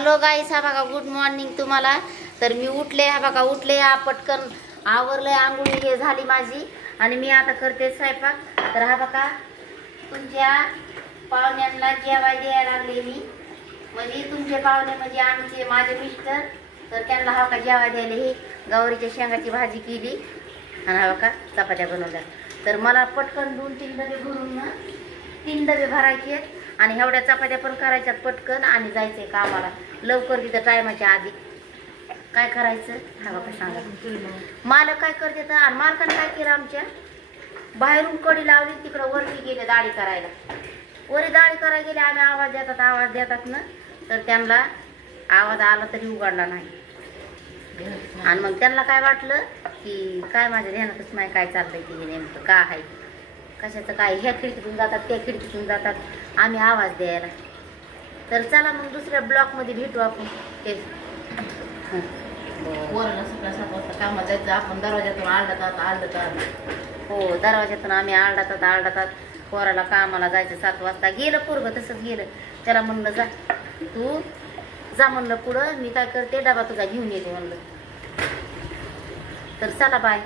Hello गाईस, हा बघा good morning तुम्हाला. तर मी उठले, हा बघा उठले, हा पटकन आवरले, आंघोळ हे झाली माझी आणि मी आता करते स्वयंपाक. तर हा बघा तुमच्या पाहुण्यांना जेवाय द्यायला लागले मी. म्हणजे तुमचे पाहुणे म्हणजे आमचे माझे मिस्टर. तर त्यांना हा बघा जेवाय द्यायला ही गवारीच्या शेंगाची भाजी केली आणि हा बघा चपात्या बनवल्या. तर मला पटकन 2-3 डबे भरून ना 3 डबे भरायचे आणि एवढ्या चपात्या पण करायच्यात पटकन आणि जायचंय कामाला लवकर तिथं टायमाच्या आधी. काय करायचं हा बघा सांगा. मालक काय करते तर आणि मालकाने काय केलं, आमच्या बाहेरून कडी लावली, तिकडं वरती गेले दाढी करायला. वरी दाढी करायला गेले, आम्ही आवाज देतात ना, तर त्यांना आवाज आला तरी उघडला नाही. आणि मग त्यांना काय वाटलं की काय माझ्या ध्यानातच नाही काय चाललंय की नेमकं काय आहे, कशाचं काय, ह्या खिडकीतून जातात त्या खिडकीतून जातात आम्ही आवाज द्यायला. तर चला मग दुसऱ्या ब्लॉकमध्ये भेटू आपण. ते पोरांना सकाळ 7 वाजता कामात जायचं, आपण दरवाजातून आलडतात. हो, दरवाजातून आम्ही आरडातात. पोराला कामाला जायचं 7 वाजता. गेलं पोरगं तसंच गेलं. त्याला म्हणलं जा तू जा, म्हणलं पुढं मी काय करते डबा तुझा घेऊन येते म्हणलं. तर चला बाय.